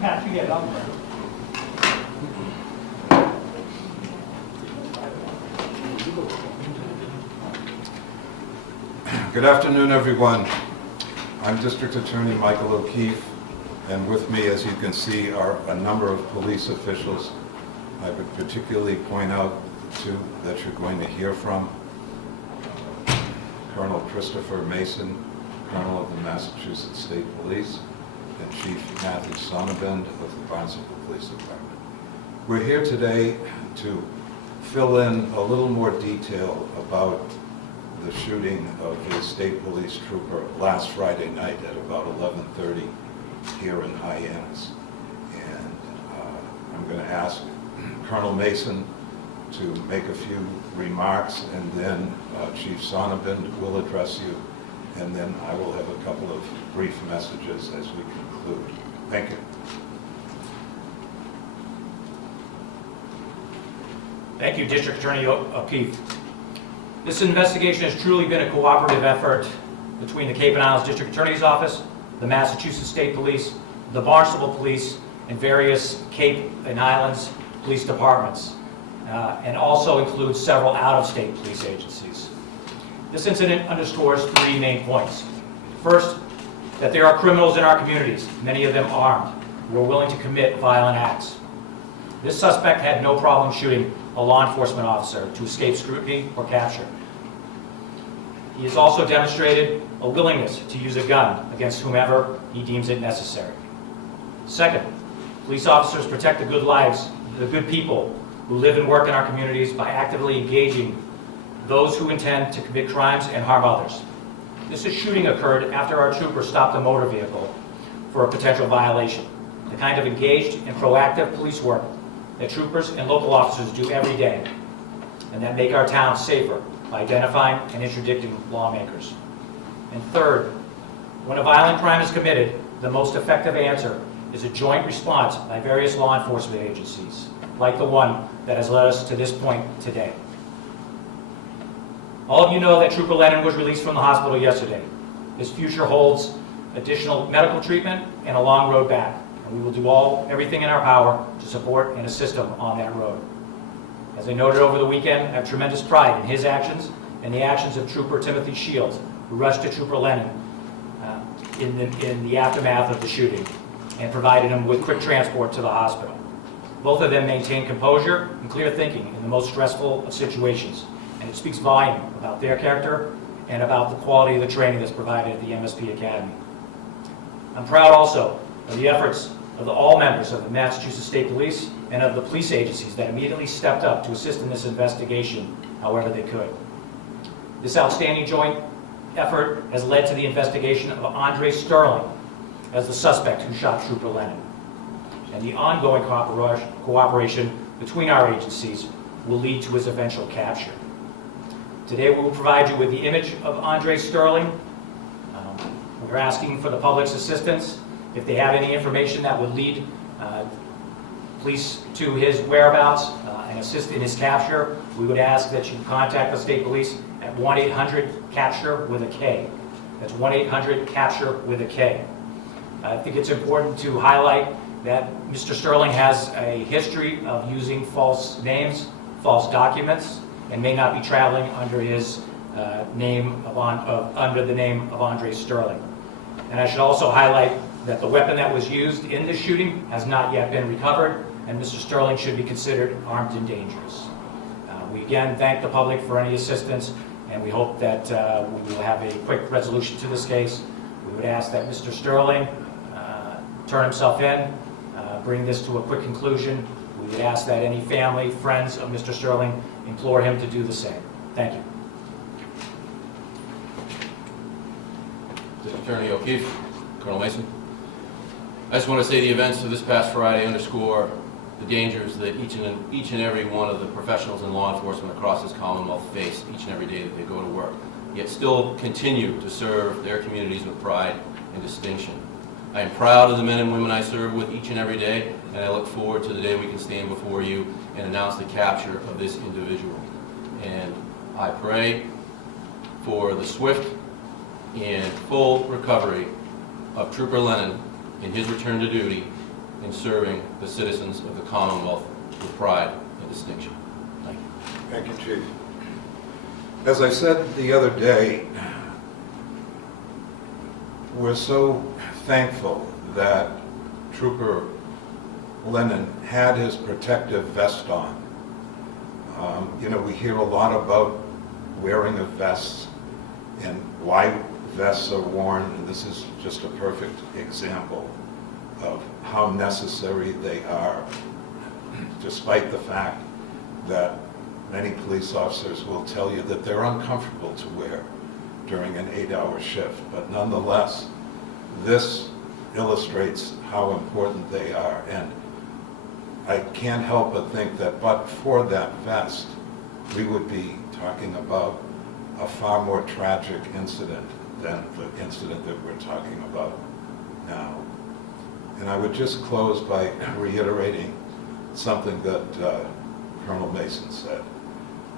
Pat, you get it up there. Good afternoon, everyone. I'm District Attorney Michael O'Keefe, and with me, as you can see, are a number of police officials. I would particularly point out two that you're going to hear from. Colonel Christopher Mason, Colonel of the Massachusetts State Police, and Chief Matthew Sonnabend of the Barnstable Police Department. We're here today to fill in a little more detail about the shooting of the state police trooper last Friday night at about 11:30 here in Hyannis. And I'm going to ask Colonel Mason to make a few remarks, and then Chief Sonnabend will address you, and then I will have a couple of brief messages as we conclude. Thank you. Thank you, District Attorney O'Keefe. This investigation has truly been a cooperative effort between the Cape and Islands District Attorney's Office, the Massachusetts State Police, the Barnstable Police, and various Cape and Islands police departments, and also includes several out-of-state police agencies. This incident underscores three main points. First, that there are criminals in our communities, many of them armed, who are willing to commit violent acts. This suspect had no problem shooting a law enforcement officer to escape scrutiny or capture. He has also demonstrated a willingness to use a gun against whomever he deems it necessary. Second, police officers protect the good lives, the good people who live and work in our communities by actively engaging those who intend to commit crimes and harm others. This shooting occurred after our trooper stopped a motor vehicle for a potential violation, the kind of engaged and proactive police work that troopers and local officers do every day, and that make our town safer by identifying and interdicting lawmakers. And third, when a violent crime is committed, the most effective answer is a joint response by various law enforcement agencies, like the one that has led us to this point today. All of you know that Trooper Lennon was released from the hospital yesterday. His future holds additional medical treatment and a long road back, and we will do everything in our power to support and assist him on that road. As I noted over the weekend, I have tremendous pride in his actions and the actions of Trooper Timothy Shields, who rushed to Trooper Lennon in the aftermath of the shooting and provided him with quick transport to the hospital. Both of them maintained composure and clear thinking in the most stressful of situations, and it speaks volume about their character and about the quality of the training that's provided at the MSP Academy. I'm proud also of the efforts of all members of the Massachusetts State Police and of the police agencies that immediately stepped up to assist in this investigation however they could. This outstanding joint effort has led to the investigation of Andre Sterling as the suspect who shot Trooper Lennon. And the ongoing cooperation between our agencies will lead to his eventual capture. Today we will provide you with the image of Andre Sterling. We're asking for the public's assistance. If they have any information that would lead police to his whereabouts and assist in his capture, we would ask that you contact the state police at 1-800-CAPTURE with a K. That's 1-800-CAPTURE with a K. I think it's important to highlight that Mr. Sterling has a history of using false names, false documents, and may not be traveling under his under the name of Andre Sterling. And I should also highlight that the weapon that was used in this shooting has not yet been recovered, and Mr. Sterling should be considered armed and dangerous. We again thank the public for any assistance, and we hope that we will have a quick resolution to this case. We would ask that Mr. Sterling turn himself in, bring this to a quick conclusion. We would ask that any family, friends of Mr. Sterling implore him to do the same. Thank you. District Attorney O'Keefe, Colonel Mason. I just want to say the events of this past Friday underscore the dangers that each and every one of the professionals in law enforcement across this Commonwealth face each and every day that they go to work, yet still continue to serve their communities with pride and distinction. I am proud of the men and women I serve with each and every day, and I look forward to the day we can stand before you and announce the capture of this individual. And I pray for the swift and full recovery of Trooper Lennon in his return to duty in serving the citizens of the Commonwealth with pride and distinction. Thank you. Thank you, Chief. As I said the other day, we're so thankful that Trooper Lennon had his protective vest on. We hear a lot about wearing of vests and why vests are worn, and this is just a perfect example of how necessary they are, despite the fact that many police officers will tell you that they're uncomfortable to wear during an 8-hour shift. But nonetheless, this illustrates how important they are. And I can't help but think that but for that vest, we would be talking about a far more tragic incident than the incident that we're talking about now. And I would just close by reiterating something that Colonel Mason said.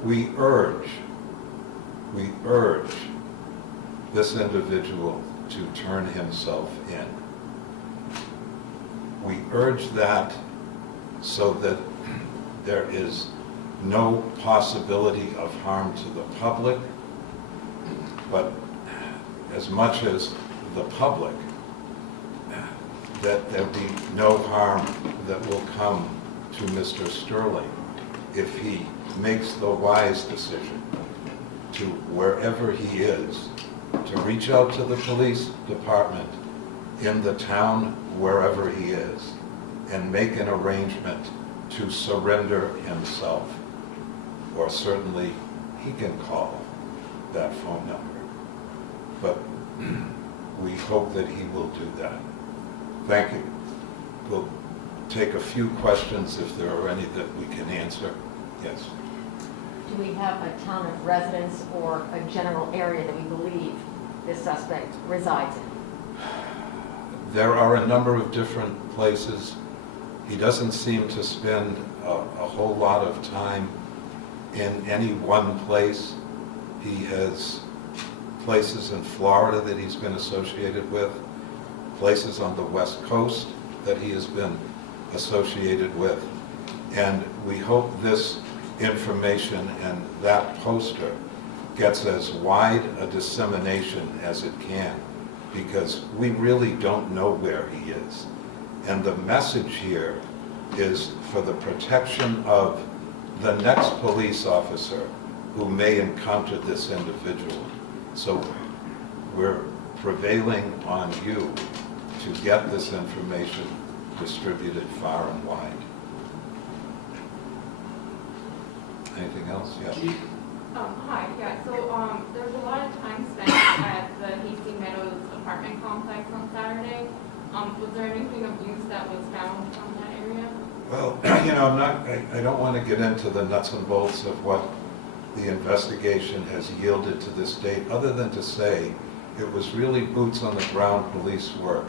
We urge this individual to turn himself in. We urge that so that there is no possibility of harm to the public, but as much as the public, that there be no harm that will come to Mr. Sterling if he makes the wise decision to, wherever he is, to reach out to the police department in the town wherever he is and make an arrangement to surrender himself. Or certainly he can call that phone number. But we hope that he will do that. Thank you. We'll take a few questions if there are any that we can answer. Yes. Do we have a town of residence or a general area that we believe this suspect resides in? There are a number of different places. He doesn't seem to spend a whole lot of time in any one place. He has places in Florida that he's been associated with, places on the West Coast that he has been associated with. And we hope this information and that poster gets as wide a dissemination as it can, because we really don't know where he is. And the message here is for the protection of the next police officer who may encounter this individual. So we're prevailing on you to get this information distributed far and wide. Anything else? Yeah. Hi, yeah, so there was a lot of time spent at the Hasty Meadows apartment complex on Saturday. Was there anything of use that was found from that area? Well, I don't want to get into the nuts and bolts of what the investigation has yielded to this date, other than to say it was really boots on the ground police work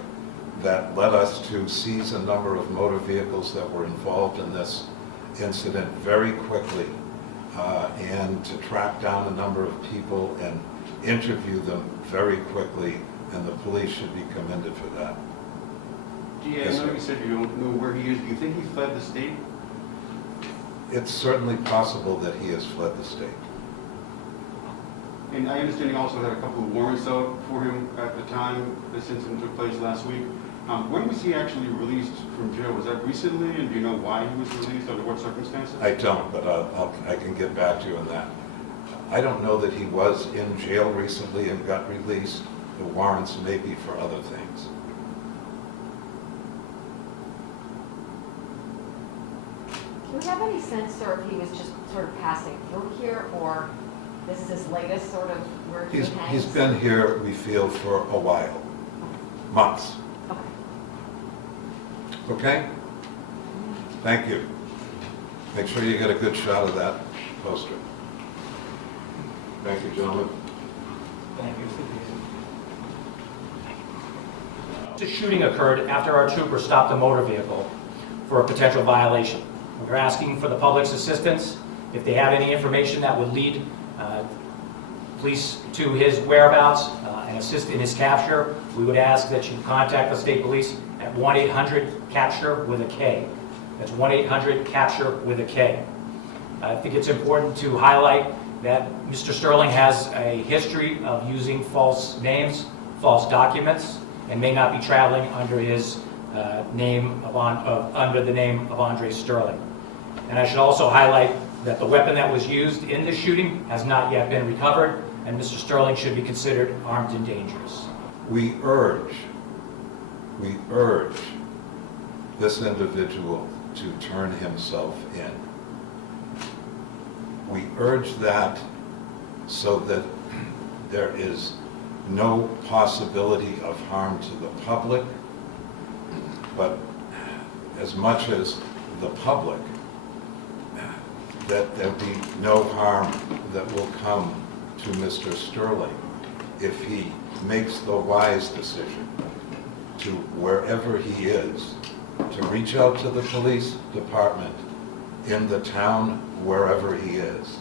that led us to seize a number of motor vehicles that were involved in this incident very quickly, and to track down a number of people and interview them very quickly, and the police should be commended for that. DA, I know you said you don't know where he is. Do you think he fled the state? It's certainly possible that he has fled the state. And I understand he also had a couple of warrants out for him at the time this incident took place last week. When was he actually released from jail? Was that recently? And do you know why he was released, under what circumstances? I don't, but I can get back to you on that. I don't know that he was in jail recently and got released. The warrants may be for other things. Do we have any sense, sir, if he was just sort of passing through here, or this is his latest sort of where he hangs? He's been here, we feel, for a while, months. Okay. Okay? Thank you. Make sure you get a good shot of that poster. Thank you, gentlemen. Thank you. The shooting occurred after our trooper stopped a motor vehicle for a potential violation. We're asking for the public's assistance. If they have any information that would lead police to his whereabouts and assist in his capture, we would ask that you contact the state police at 1-800-CAPTURE with a K. That's 1-800-CAPTURE with a K. I think it's important to highlight that Mr. Sterling has a history of using false names, false documents, and may not be traveling under his under the name of Andre Sterling. And I should also highlight that the weapon that was used in this shooting has not yet been recovered, and Mr. Sterling should be considered armed and dangerous. We urge this individual to turn himself in. We urge that so that there is no possibility of harm to the public, but as much as the public, that there be no harm that will come to Mr. Sterling if he makes the wise decision to, wherever he is, to reach out to the police department in the town wherever he is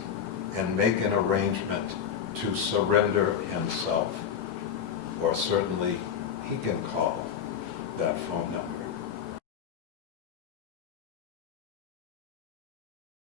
and make an arrangement to surrender himself. Or certainly he can call that phone number.